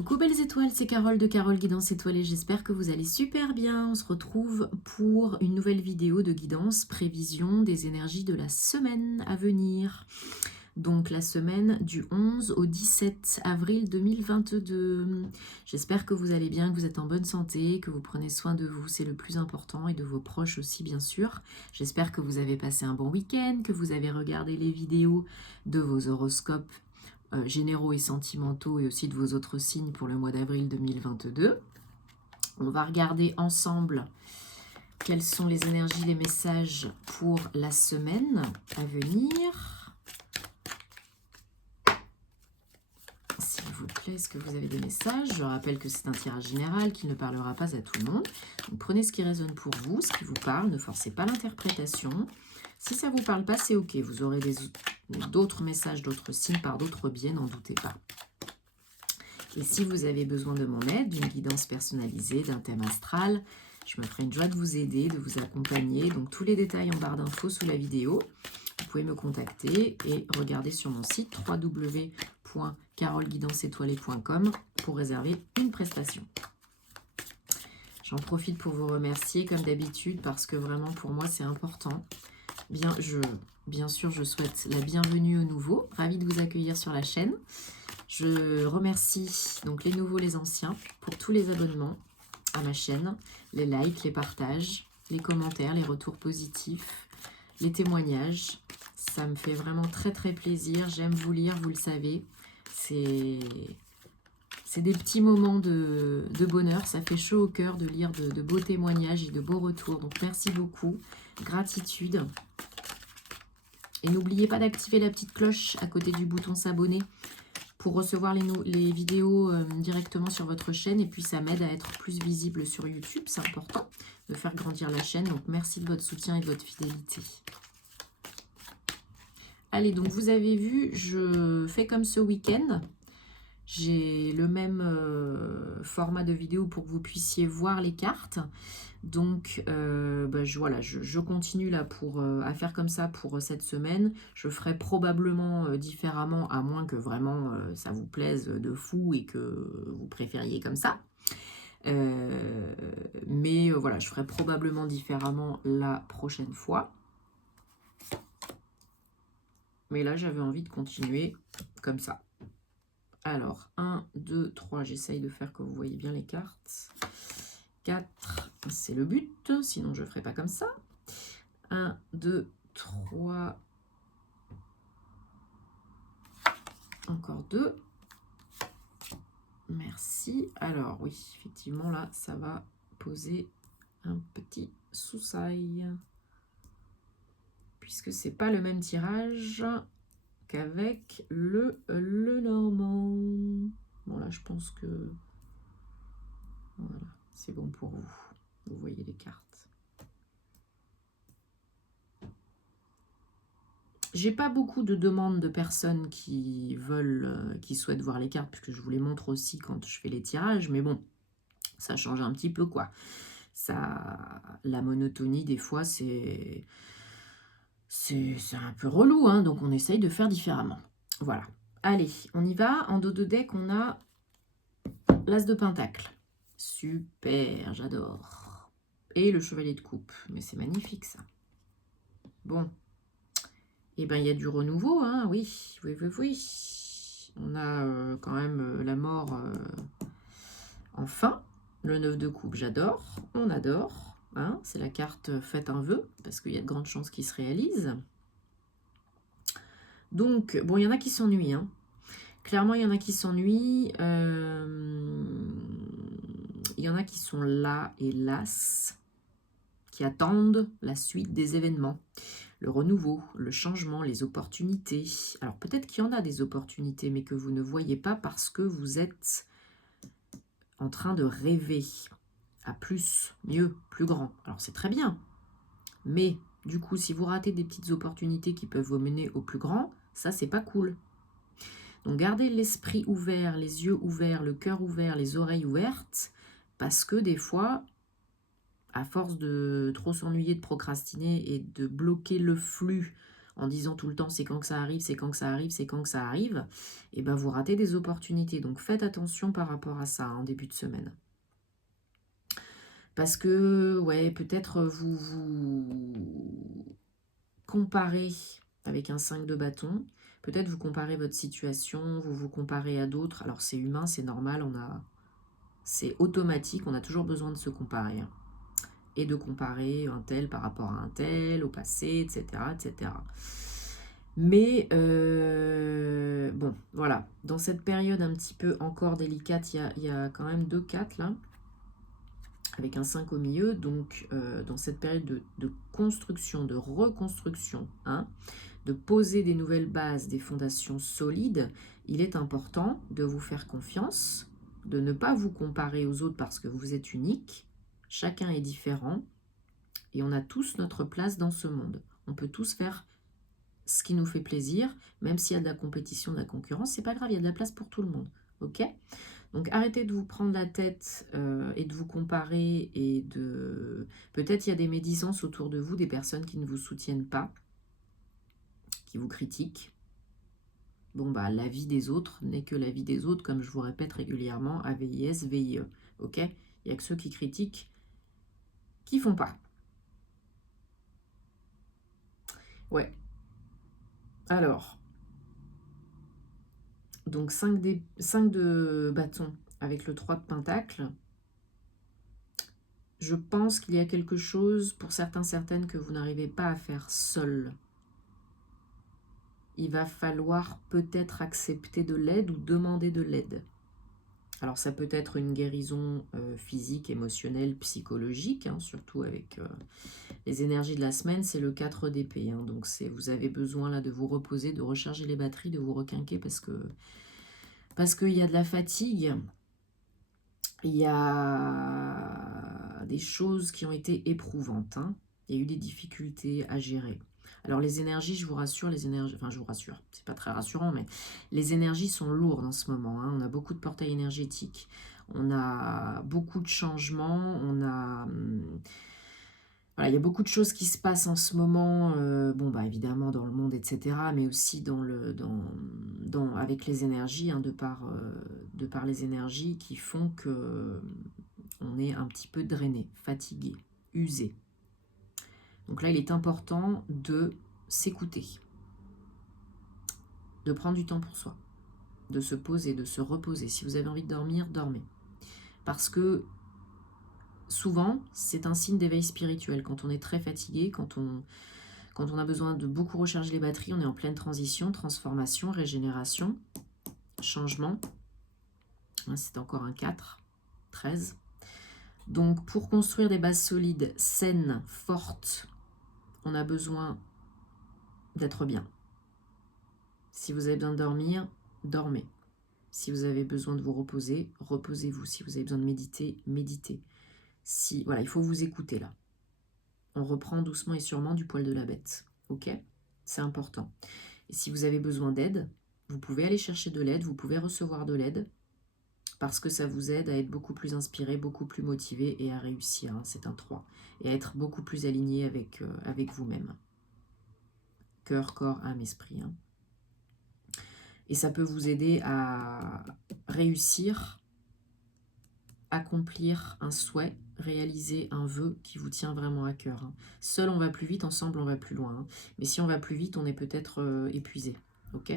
Coucou belles étoiles, c'est Carole de Carole Guidance Étoilée, j'espère que vous allez super bien. On se retrouve pour une nouvelle vidéo de guidance, prévision des énergies de la semaine à venir. Donc la semaine du 11 au 17 avril 2022. J'espère que vous allez bien, que vous êtes en bonne santé, que vous prenez soin de vous, c'est le plus important, et de vos proches aussi bien sûr. J'espère que vous avez passé un bon week-end, que vous avez regardé les vidéos de vos horoscopes généraux et sentimentaux et aussi de vos autres signes pour le mois d'avril 2022. On va regarder ensemble quelles sont les énergies, les messages pour la semaine à venir. S'il vous plaît, est-ce que vous avez des messages? Je rappelle que c'est un tirage général qui ne parlera pas à tout le monde. Donc prenez ce qui résonne pour vous, ce qui vous parle, ne forcez pas l'interprétation. Si ça ne vous parle pas, c'est ok. Vous aurez d'autres messages, d'autres signes par d'autres biais, n'en doutez pas. Et si vous avez besoin de mon aide, d'une guidance personnalisée, d'un thème astral, je me ferai une joie de vous aider, de vous accompagner. Donc tous les détails en barre d'infos sous la vidéo. Vous pouvez me contacter et regarder sur mon site www.caroleguidanceétoilée.com pour réserver une prestation. J'en profite pour vous remercier comme d'habitude parce que vraiment pour moi c'est important. Bien sûr, je souhaite la bienvenue aux nouveaux. Ravie de vous accueillir sur la chaîne. Je remercie donc les nouveaux, les anciens, pour tous les abonnements à ma chaîne, les likes, les partages, les commentaires, les retours positifs, les témoignages. Ça me fait vraiment très très plaisir. J'aime vous lire, vous le savez. C'est des petits moments de bonheur. Ça fait chaud au cœur de lire de beaux témoignages et de beaux retours. Donc merci beaucoup. Gratitude. Et n'oubliez pas d'activer la petite cloche à côté du bouton s'abonner pour recevoir les vidéos directement sur votre chaîne. Et puis ça m'aide à être plus visible sur YouTube. C'est important de faire grandir la chaîne. Donc merci de votre soutien et de votre fidélité. Allez, donc vous avez vu, je fais comme ce week-end. J'ai le même format de vidéo pour que vous puissiez voir les cartes. Donc voilà, je continue là à faire comme ça pour cette semaine. Je ferai probablement différemment, à moins que vraiment ça vous plaise de fou et que vous préfériez comme ça. Mais voilà, je ferai probablement différemment la prochaine fois. Mais là, j'avais envie de continuer comme ça. Alors, 1, 2, 3, j'essaye de faire que vous voyez bien les cartes. 4, c'est le but, sinon je ne ferai pas comme ça. 1, 2, 3. Encore 2. Merci. Alors, oui, effectivement, là, ça va poser un petit souci. Puisque c'est pas le même tirage qu'avec le normand. Bon, là, je pense que... Voilà, c'est bon pour vous. Vous voyez les cartes. J'ai pas beaucoup de demandes de personnes qui veulent, qui souhaitent voir les cartes, puisque je vous les montre aussi quand je fais les tirages, mais bon, ça change un petit peu, quoi. La monotonie, des fois, c'est un peu relou, hein, donc on essaye de faire différemment. Voilà. Allez, on y va. En dos de deck, on a l'As de Pentacle. Super, j'adore. Et le Chevalier de Coupe. Mais c'est magnifique, ça. Bon. Eh bien, il y a du renouveau, hein, oui. On a quand même la mort enfin. Le 9 de coupe, j'adore. On adore. Hein, c'est la carte faites un vœu, parce qu'il y a de grandes chances qu'il se réalise. Donc, bon, il y en a qui s'ennuient. Hein. Clairement, il y en a qui s'ennuient. Il y en a qui sont là, hélas, qui attendent la suite des événements. Le renouveau, le changement, les opportunités. Alors peut-être qu'il y en a des opportunités, mais que vous ne voyez pas parce que vous êtes en train de rêver à plus, mieux, plus grand. Alors c'est très bien, mais du coup, si vous ratez des petites opportunités qui peuvent vous mener au plus grand, ça c'est pas cool. Donc gardez l'esprit ouvert, les yeux ouverts, le cœur ouvert, les oreilles ouvertes, parce que des fois, à force de trop s'ennuyer, de procrastiner et de bloquer le flux en disant tout le temps c'est quand que ça arrive, c'est quand que ça arrive, c'est quand que ça arrive, et ben vous ratez des opportunités. Donc faites attention par rapport à ça en début de semaine. Parce que, ouais, peut-être vous comparez avec un 5 de bâton. Peut-être vous comparez votre situation, vous vous comparez à d'autres. Alors c'est humain, c'est normal, c'est automatique, on a toujours besoin de se comparer. Hein. Et de comparer un tel par rapport à un tel, au passé, etc. etc. Mais, bon, voilà. Dans cette période un petit peu encore délicate, il y a quand même 2 4 là, avec un 5 au milieu. Donc, dans cette période de construction, de reconstruction, hein, de poser des nouvelles bases, des fondations solides, il est important de vous faire confiance, de ne pas vous comparer aux autres parce que vous êtes unique. Chacun est différent et on a tous notre place dans ce monde. On peut tous faire ce qui nous fait plaisir, même s'il y a de la compétition, de la concurrence, c'est pas grave, il y a de la place pour tout le monde. Ok ? Donc arrêtez de vous prendre la tête et de vous comparer et de... Peut-être il y a des médisances autour de vous, des personnes qui ne vous soutiennent pas, qui vous critiquent. Bon, bah, la vie des autres n'est que la vie des autres, comme je vous répète régulièrement, AVIS, VIE. Ok ? Il n'y a que ceux qui critiquent qui font pas. Ouais. Alors, donc 5 de bâton avec le 3 de pentacle. Je pense qu'il y a quelque chose, pour certains, certaines, que vous n'arrivez pas à faire seul. Il va falloir peut-être accepter de l'aide ou demander de l'aide. Alors ça peut être une guérison physique, émotionnelle, psychologique, hein, surtout avec les énergies de la semaine, c'est le 4 d'épée. Hein, donc vous avez besoin là de vous reposer, de recharger les batteries, de vous requinquer parce qu'il y a de la fatigue. Il y a des choses qui ont été éprouvantes. Hein. Il y a eu des difficultés à gérer. Alors les énergies, je vous rassure, enfin je vous rassure, c'est pas très rassurant, mais les énergies sont lourdes en ce moment. Hein. On a beaucoup de portails énergétiques, on a beaucoup de changements, voilà, il y a beaucoup de choses qui se passent en ce moment, bon bah évidemment dans le monde, etc., mais aussi avec les énergies, hein, de par les énergies qui font que on est un petit peu drainé, fatigué, usé. Donc là, il est important de s'écouter, de prendre du temps pour soi, de se poser, de se reposer. Si vous avez envie de dormir, dormez. Parce que souvent, c'est un signe d'éveil spirituel. Quand on est très fatigué, quand on a besoin de beaucoup recharger les batteries, on est en pleine transition, transformation, régénération, changement. C'est encore un 4, 13. Donc, pour construire des bases solides, saines, fortes, on a besoin d'être bien. Si vous avez besoin de dormir, dormez. Si vous avez besoin de vous reposer, reposez-vous. Si vous avez besoin de méditer, méditez. Voilà, il faut vous écouter là. On reprend doucement et sûrement du poil de la bête. Ok ? C'est important. Et si vous avez besoin d'aide, vous pouvez aller chercher de l'aide, vous pouvez recevoir de l'aide, parce que ça vous aide à être beaucoup plus inspiré, beaucoup plus motivé et à réussir. Hein, c'est un 3. Et à être beaucoup plus aligné avec vous-même. Cœur, corps, âme, esprit. Hein. Et ça peut vous aider à réussir, accomplir un souhait, réaliser un vœu qui vous tient vraiment à cœur. Hein. Seul, on va plus vite, ensemble, on va plus loin. Hein. Mais si on va plus vite, on est peut-être épuisé. Ok ?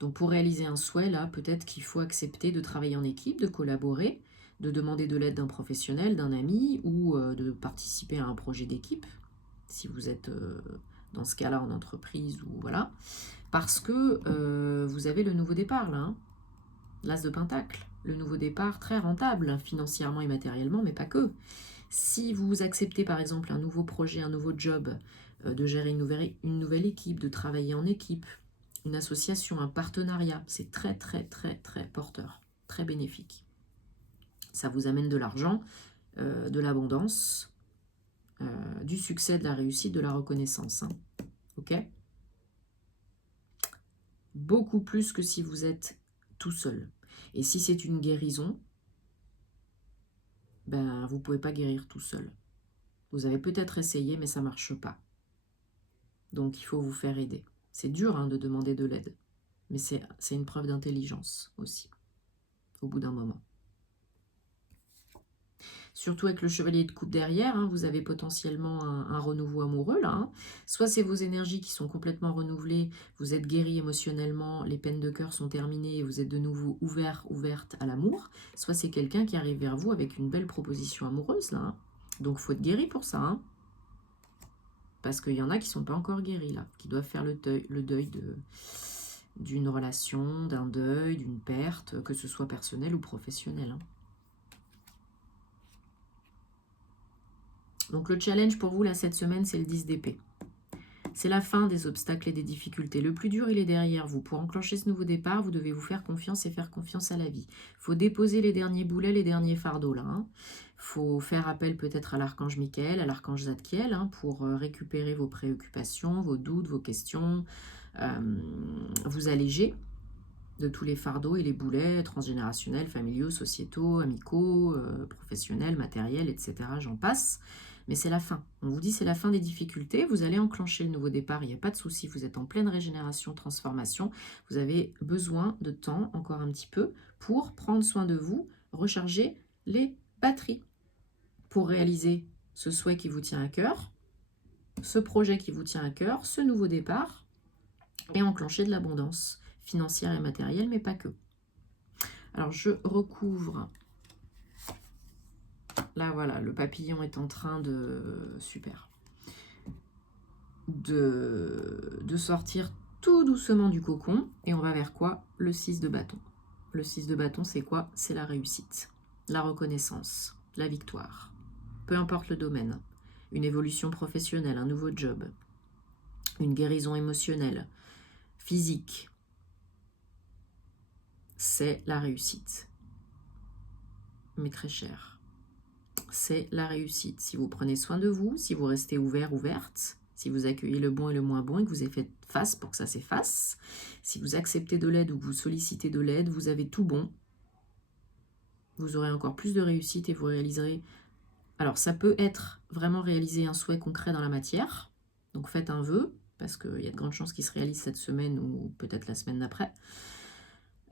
Donc, pour réaliser un souhait, là, peut-être qu'il faut accepter de travailler en équipe, de collaborer, de demander de l'aide d'un professionnel, d'un ami, ou de participer à un projet d'équipe, si vous êtes dans ce cas-là en entreprise, ou voilà. Parce que vous avez le nouveau départ, là. Hein. L'As de Pentacle. Le nouveau départ très rentable, hein, financièrement et matériellement, mais pas que. Si vous acceptez, par exemple, un nouveau projet, un nouveau job, de gérer une nouvelle équipe, de travailler en équipe, une association, un partenariat, c'est très, très, très, très porteur, très bénéfique. Ça vous amène de l'argent, de l'abondance, du succès, de la réussite, de la reconnaissance. Hein. Ok ? Beaucoup plus que si vous êtes tout seul. Et si c'est une guérison, ben, vous ne pouvez pas guérir tout seul. Vous avez peut-être essayé, mais ça ne marche pas. Donc, il faut vous faire aider. C'est dur hein, de demander de l'aide, mais c'est une preuve d'intelligence aussi, au bout d'un moment. Surtout avec le chevalier de coupe derrière, hein, vous avez potentiellement un renouveau amoureux là. Hein. Soit c'est vos énergies qui sont complètement renouvelées, vous êtes guéri émotionnellement, les peines de cœur sont terminées et vous êtes de nouveau ouverte à l'amour. Soit c'est quelqu'un qui arrive vers vous avec une belle proposition amoureuse là. Hein. Donc il faut être guéri pour ça. Hein. Parce qu'il y en a qui ne sont pas encore guéris là, qui doivent faire le deuil d'une relation, d'un deuil, d'une perte, que ce soit personnel ou professionnel. Hein. Donc le challenge pour vous, là, cette semaine, c'est le 10 d'épée. C'est la fin des obstacles et des difficultés. Le plus dur, il est derrière vous. Pour enclencher ce nouveau départ, vous devez vous faire confiance et faire confiance à la vie. Il faut déposer les derniers boulets, les derniers fardeaux, là. Il faut faire appel peut-être à l'archange Michael, à l'archange Zadkiel, hein, pour récupérer vos préoccupations, vos doutes, vos questions, vous alléger de tous les fardeaux et les boulets transgénérationnels, familiaux, sociétaux, amicaux, professionnels, matériels, etc. J'en passe. Mais c'est la fin. On vous dit c'est la fin des difficultés. Vous allez enclencher le nouveau départ. Il n'y a pas de souci. Vous êtes en pleine régénération, transformation. Vous avez besoin de temps, encore un petit peu, pour prendre soin de vous, recharger les batteries. Pour réaliser ce souhait qui vous tient à cœur, ce projet qui vous tient à cœur, ce nouveau départ, et enclencher de l'abondance financière et matérielle, mais pas que. Alors, je recouvre. Là, voilà, le papillon est en train de... Super. De sortir tout doucement du cocon. Et on va vers quoi? Le 6 de bâton. Le 6 de bâton, c'est quoi? C'est la réussite, la reconnaissance, la victoire. Peu importe le domaine. Une évolution professionnelle, un nouveau job, une guérison émotionnelle, physique. C'est la réussite. Mais très cher. C'est la réussite. Si vous prenez soin de vous, si vous restez ouvert, ouverte, si vous accueillez le bon et le moins bon et que vous avez fait face pour que ça s'efface, si vous acceptez de l'aide ou que vous sollicitez de l'aide, vous avez tout bon. Vous aurez encore plus de réussite et vous réaliserez... Alors, ça peut être vraiment réaliser un souhait concret dans la matière. Donc, faites un vœu, parce qu'il y a de grandes chances qu'il se réalise cette semaine ou peut-être la semaine d'après.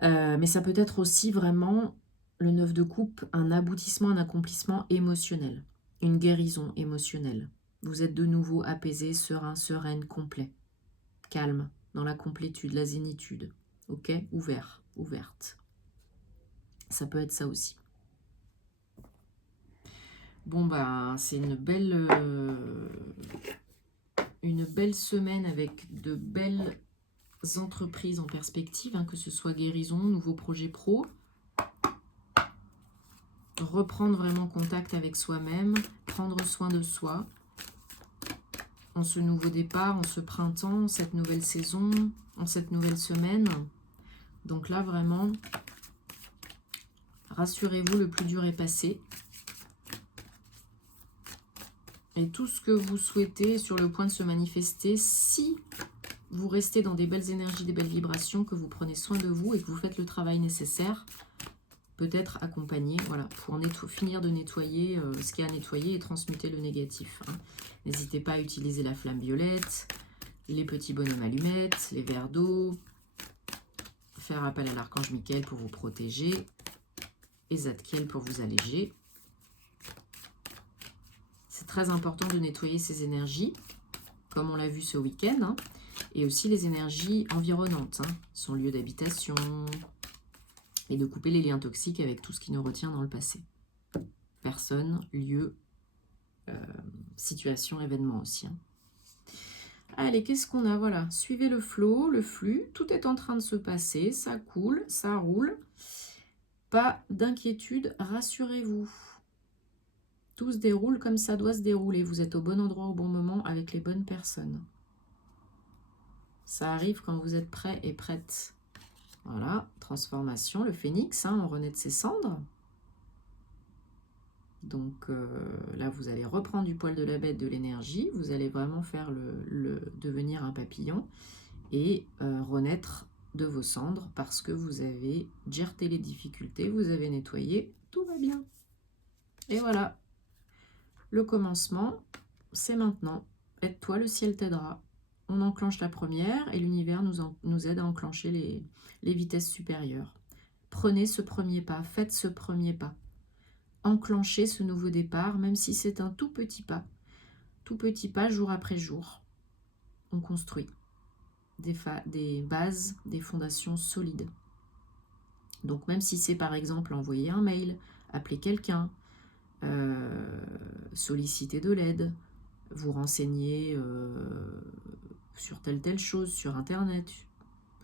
Mais ça peut être aussi vraiment... Le 9 de coupe, un aboutissement, un accomplissement émotionnel, une guérison émotionnelle. Vous êtes de nouveau apaisé, serein, sereine, complet, calme, dans la complétude, la zénitude. Ok? Ouvert, ouverte. Ça peut être ça aussi. Bon, bah, c'est une belle semaine avec de belles entreprises en perspective, hein, que ce soit guérison, nouveau projet pro. Reprendre vraiment contact avec soi-même, prendre soin de soi en ce nouveau départ, en ce printemps, cette nouvelle saison, en cette nouvelle semaine. Donc là, vraiment, rassurez-vous, le plus dur est passé. Et tout ce que vous souhaitez est sur le point de se manifester si vous restez dans des belles énergies, des belles vibrations, que vous prenez soin de vous et que vous faites le travail nécessaire. Peut-être accompagné, voilà, pour finir de nettoyer ce qu'il y a à nettoyer et transmuter le négatif. Hein. N'hésitez pas à utiliser la flamme violette, les petits bonhommes allumettes, les verres d'eau, faire appel à l'archange Michael pour vous protéger, et Zadkiel pour vous alléger. C'est très important de nettoyer ces énergies, comme on l'a vu ce week-end, hein, et aussi les énergies environnantes, hein, son lieu d'habitation, et de couper les liens toxiques avec tout ce qui nous retient dans le passé. Personne, lieu, situation, événement aussi. Hein. Allez, qu'est-ce qu'on a? Voilà, suivez le flot, le flux. Tout est en train de se passer. Ça coule, ça roule. Pas d'inquiétude, rassurez-vous. Tout se déroule comme ça doit se dérouler. Vous êtes au bon endroit au bon moment avec les bonnes personnes. Ça arrive quand vous êtes prêt et prête. Voilà, transformation, le phénix, hein, on renaît de ses cendres. Donc là, vous allez reprendre du poil de la bête, de l'énergie. Vous allez vraiment faire devenir un papillon et renaître de vos cendres parce que vous avez géré les difficultés, vous avez nettoyé, tout va bien. Et voilà, le commencement, c'est maintenant. Aide-toi, le ciel t'aidera. on enclenche la première et l'univers nous aide à enclencher les vitesses supérieures. Prenez ce premier pas, faites ce premier pas. Enclenchez ce nouveau départ, même si c'est un tout petit pas jour après jour. On construit des bases, des fondations solides. Donc même si c'est par exemple envoyer un mail, appeler quelqu'un, solliciter de l'aide, vous renseigner sur telle chose, sur internet,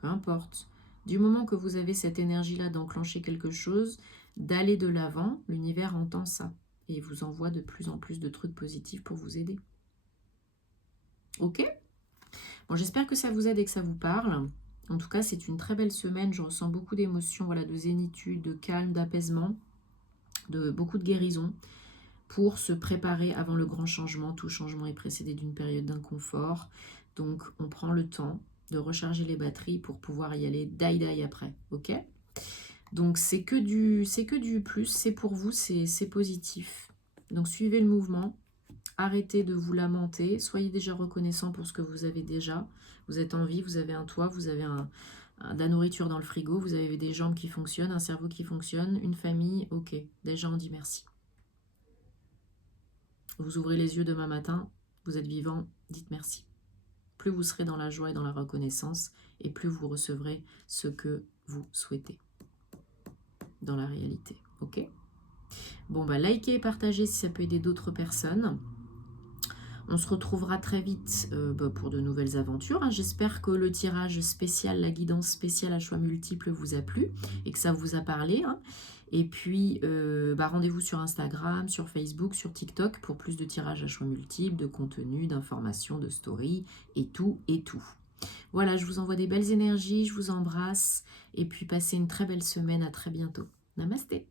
peu importe. Du moment que vous avez cette énergie-là d'enclencher quelque chose, d'aller de l'avant, l'univers entend ça et vous envoie de plus en plus de trucs positifs pour vous aider. Ok ? Bon, j'espère que ça vous aide et que ça vous parle. En tout cas, c'est une très belle semaine. Je ressens beaucoup d'émotions, voilà, de zénitude, de calme, d'apaisement, de beaucoup de guérison pour se préparer avant le grand changement. Tout changement est précédé d'une période d'inconfort. Donc, on prend le temps de recharger les batteries pour pouvoir y aller die après. Ok ? Donc, c'est que du plus. C'est pour vous, c'est positif. Donc, suivez le mouvement. Arrêtez de vous lamenter, soyez déjà reconnaissant pour ce que vous avez déjà. Vous êtes en vie, vous avez un toit, vous avez de la nourriture dans le frigo, vous avez des jambes qui fonctionnent, un cerveau qui fonctionne, une famille, ok. Déjà on dit merci. Vous ouvrez les yeux demain matin, vous êtes vivant, dites merci. Plus vous serez dans la joie et dans la reconnaissance, et plus vous recevrez ce que vous souhaitez dans la réalité, ok ? Bon, bah likez et partagez si ça peut aider d'autres personnes. On se retrouvera très vite pour de nouvelles aventures. J'espère que le tirage spécial, la guidance spéciale à choix multiples vous a plu et que ça vous a parlé. Et puis, rendez-vous sur Instagram, sur Facebook, sur TikTok pour plus de tirages à choix multiples, de contenu, d'informations, de stories et tout, et tout. Voilà, je vous envoie des belles énergies, je vous embrasse et puis passez une très belle semaine. À très bientôt. Namasté.